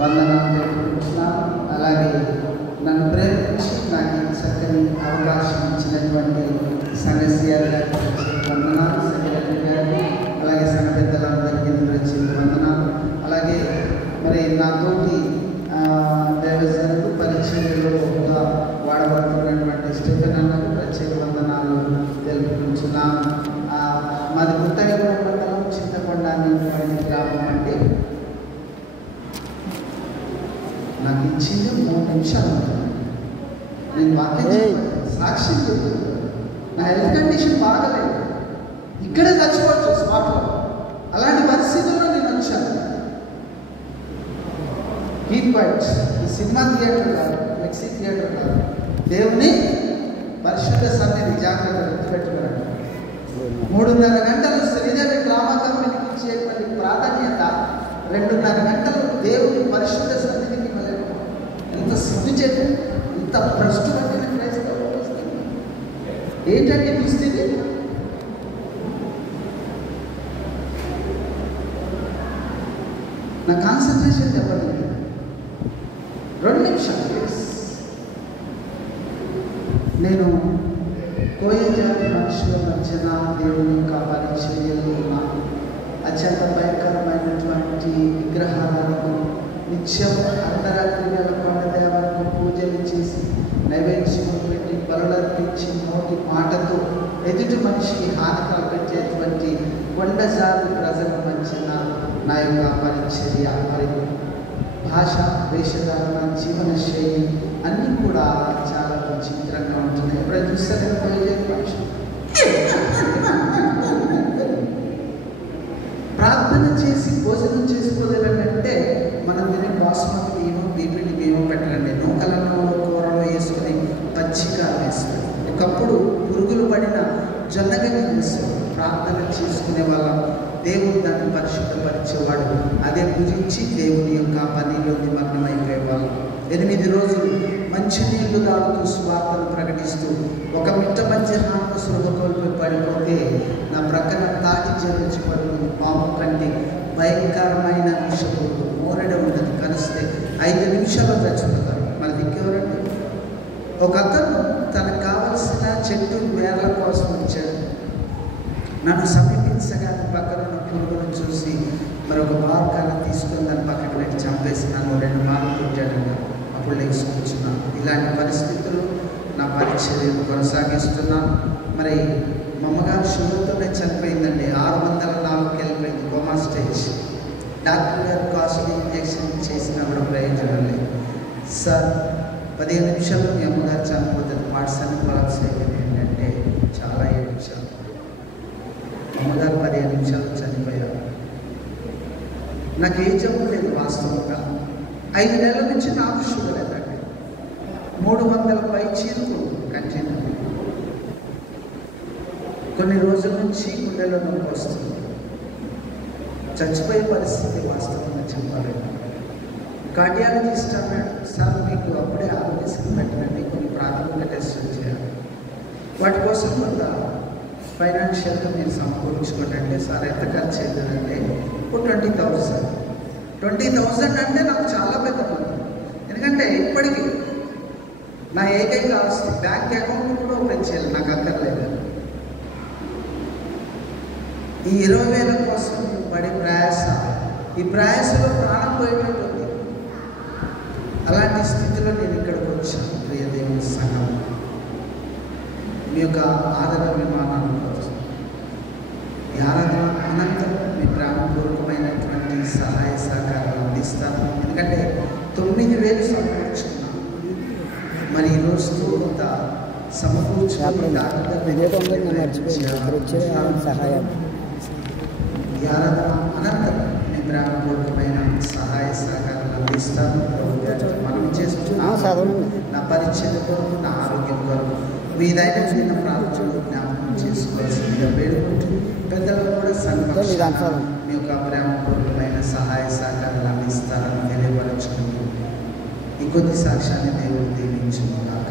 వందనాలు తెలుపుతున్నాను. అలాగే నన్ను ప్రేమించి నాకు చక్కని అవకాశం ఇచ్చినటువంటి సంఘ సిఆర్ గారికి వందనాలు, సెక్రటరీ గారికి, అలాగే సంఘ పెద్దలందరికీ ప్రత్యేక వందనాలు. అలాగే మరి నాతోటి దైవజనులు పరిచయంలో వాడబడుతున్నటువంటి స్టీఫెన్ అన్నకు ప్రత్యేక వందనాలు తెలుపుకుంటున్నాను. మాది కొత్తగూడెం మండలం చింతకొండ అనేటువంటి గ్రామం అండి. నాకు ఇచ్చింది 3 నిమిషాలు ఉంటుంది. నేను వాక్యం సాక్షి నా హెల్త్ కండిషన్ బాగలేదు, ఇక్కడే చచ్చిపోవచ్చు స్పాట్లో. అలాంటి పరిస్థితుల్లో నేను వచ్చాను. Keep quiet. ఈ సినిమా థియేటర్ కాదు, ఫ్లెక్సీ థియేటర్ కాదు, దేవుని పరిశుద్ధ సన్నిధి. జాగ్రత్త గుర్తుపెట్టుకోండి. 3:30 గంటలు శ్రీదేవి డ్రామా కంపెనీకి ఇచ్చేటువంటి ప్రాధాన్యత 2:30 గంటలు దేవుని పరిశుద్ధ సన్నిధికి ఇవ్వలేదు. ఎంత సిగ్గుచేటు, ఎంత భ్రష్టు పట్టిన క్రైస్తవ ఏంటంటే దుస్థితి. నా కాన్సన్ట్రేషన్ చెప్పండి. 2 నిమిషాలు. నేను కోయజాతి మనుషుల మధ్యన దేవుని యొక్క పరిచర్యలో ఉన్నాను. అత్యంత భయంకరమైనటువంటి విగ్రహాలకు నిత్యం అర్ధరాత్రి వేళ కొండదే వరకు పూజలు చేసి నైవేద్యం పెట్టి బలులర్పించి నోటి మాటతో ఎదుటి మనిషికి హాని కల్పించేటువంటి కొండజాతి ప్రజల మధ్యన నా యొక్క పరిచర్య, మరి భాష, వేషధారణ, జీవన శైలి అన్నీ కూడా చాలా విచిత్రంగా ఉంటున్నాయి. ఎప్పుడైనా చూస్తే ప్రార్థన చేసి భోజనం చేసుకోలేదంటే మనం తినే బాస్మతి బియ్యం, బీపీడి బియ్యం పెట్టండి. నూకలలో కూరలో వేసుకుని పచ్చిగా వేసుకుని ఒకప్పుడు పురుగులు పడిన జొన్నగడ్డ వేసుకుని ప్రార్థన చేసుకునే వాళ్ళం. దేవుడు దాన్ని పరిశుద్ధపరిచేవాడు. అదే పూజించి దేవుని యొక్క పనిలో నిమగ్నమైపోయేవాళ్ళం. 8 రోజులు మంచినీళ్లు తాగుతూ స్వార్థను ప్రకటిస్తూ ఒక మిట్ట మధ్యాహ్నం సృహ కోల్పోయి పడిపోతే నా ప్రక్కన తాటి జరించి పడుతుంది. పాము కంటే భయంకరమైన విషయంలో మోరడ ఉండదు. కలిస్తే 5 నిమిషాల్లో చచ్చిపోతారు. మరి దిక్కెవరండి? ఒక అతను తనకు కావలసిన చెట్టు వేర్ల కోసం వచ్చాడు. నన్ను సమీపించగా పక్కన ఉన్న పురుగును చూసి మరొక మార్గాన్ని తీసుకొని దాన్ని పక్కకు పెట్టి చంపేసి నన్ను 2 మార్లు కొట్టాడు. అప్పుడు లేచుకొచ్చున్నాను. ఇలాంటి పరిస్థితులు నా పరిచర్యను కొనసాగిస్తున్నాను. మరి మా అమ్మగారు షుగర్తోనే చనిపోయిందండి. 604కి వెళ్ళిపోయింది, కోమా స్టేజ్. డాక్టర్ గారు కాస్ట్లీ ఇంజెక్షన్ చేసినా కూడా ప్రయోజనం లేదు. సార్ 15 నిమిషాల్లో మీ అమ్మగారు చనిపోతుంది, వాట్సాప్ కాల్స్ అయిపోయింది. ఏంటంటే చాలా ఏడ్చాను. అమ్మగారు 15 నిమిషాలు చనిపోయారు. నాకు ఏ జబ్బు లేదు వాస్తవంగా. 5 నెలల నుంచి నాకు షుగర్ లేదండి. 300 పై చీరుకు కంటిన్యూ. కొన్ని రోజుల నుంచి గుండెలో నొప్పి వస్తుంది. చచ్చిపోయే పరిస్థితి వాస్తవంగా చెప్పాలి. కార్డియాలజిస్ట్ అన్నాడు, సార్ మీకు అప్పుడే ఆరోగ్యశ్రీ పెట్టినండి, కొన్ని ప్రాథమిక టెస్టులు చేయాలి, వాటి కోసం కొంత ఫైనాన్షియల్గా మీరు సమకూర్చుకోండి. సార్ ఎంత ఖర్చు అవుతుందంటే 20,000 అంటే నాకు చాలా పెద్ద పని. ఎందుకంటే ఇప్పటికీ నా ఏకైక ఆస్తి బ్యాంక్ అకౌంట్ కూడా ఓపెన్ చేయాలి, నాకు అక్కర్లేదు. ఈ 20,000 కోసం పడే ప్రయాస, ఈ ప్రయాసలో ప్రాణం పోయేటట్టుంది. అలాంటి స్థితిలో నేను ఇక్కడికి వచ్చాను. ప్రియ దేవుని సంఘం, మీ యొక్క ఆదరణ విమానాన్ని కోసం ఈ ఆరాధన అనంతరం మీ ప్రేమపూర్వకమైనటువంటి సహాయ సహకారాలు అందిస్తాను. ఎందుకంటే 9,000 సమకూర్చుకున్నాను. మరి ఈ రోజుతో కొంత సమకూర్చుకుని సహాయం ఈ ఆరాధన అనంతరం మీ ప్రేమపూర్వకమైన సహాయ సహకారాలు అందిస్తాను. మనం చేస్తున్నాను. నా పరిచయం కొరకు, నా ఆరోగ్యం కొరకు మీ దైవ చిన్న ప్రార్థనలు జ్ఞాపకం చేసుకోవాల్సిందిగా వేడుకుంటూ పెద్దలు కూడా సంఘం మీ యొక్క ప్రేమపూర్వకమైన సహాయ సహకారాలు అందిస్తారని తెలియపరచుకుంటూ ఈ కొద్ది సాక్ష్యాన్ని దేవుడు దీవించుగాక.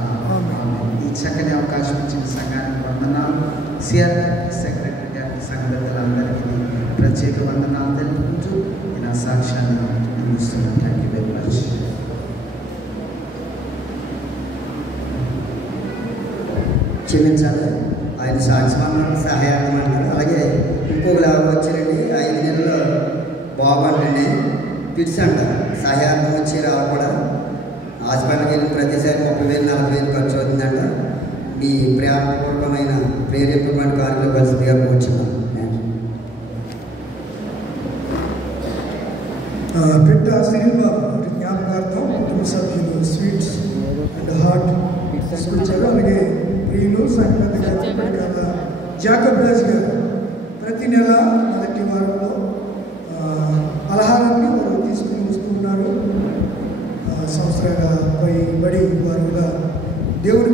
ఈ చక్కని అవకాశం ఇచ్చిన సంఘానికి వందనాలు. సిఆర్ గారికి, సెక్రటరీ గారికి, సంఘ పెద్దలందరికీ ప్రత్యేక వందనాలు తెలుపుకుంటూ నా సాక్ష్యాన్ని క్షమించాలి. ఆయన సాక్షి సహాయార్థం అంటారు. అలాగే ఇంకొక లాభం వచ్చారండి, 5 నెలలు బాబు అంటే ఫిట్స్ అంటారు. సహాయార్థం వచ్చి రావు కూడా హాస్పిటల్కి వెళ్ళిన ప్రతిసారి 30,000 40,000 ఖర్చు అవుతుందంట. మీ ప్రేమపూర్వకమైన ప్రేరేపమైన కార్యక్రమం కలిసిగా కూర్చున్నాం. బిడ్డ సినిమా జ్ఞాపకార్థం కుటుంబ సభ్యులు స్వీట్స్ అండ్ హార్ట్ తీసుకొచ్చారు. అలాగే ప్రియులు సంక్రాంతి కదా జాకబ్ రాజ్ గారు ప్రతి నెల మొదటి వారంలో పలహారాన్ని వారు తీసుకుని వస్తూ ఉన్నారు. సంవత్సరాల బడి వారుగా దేవుని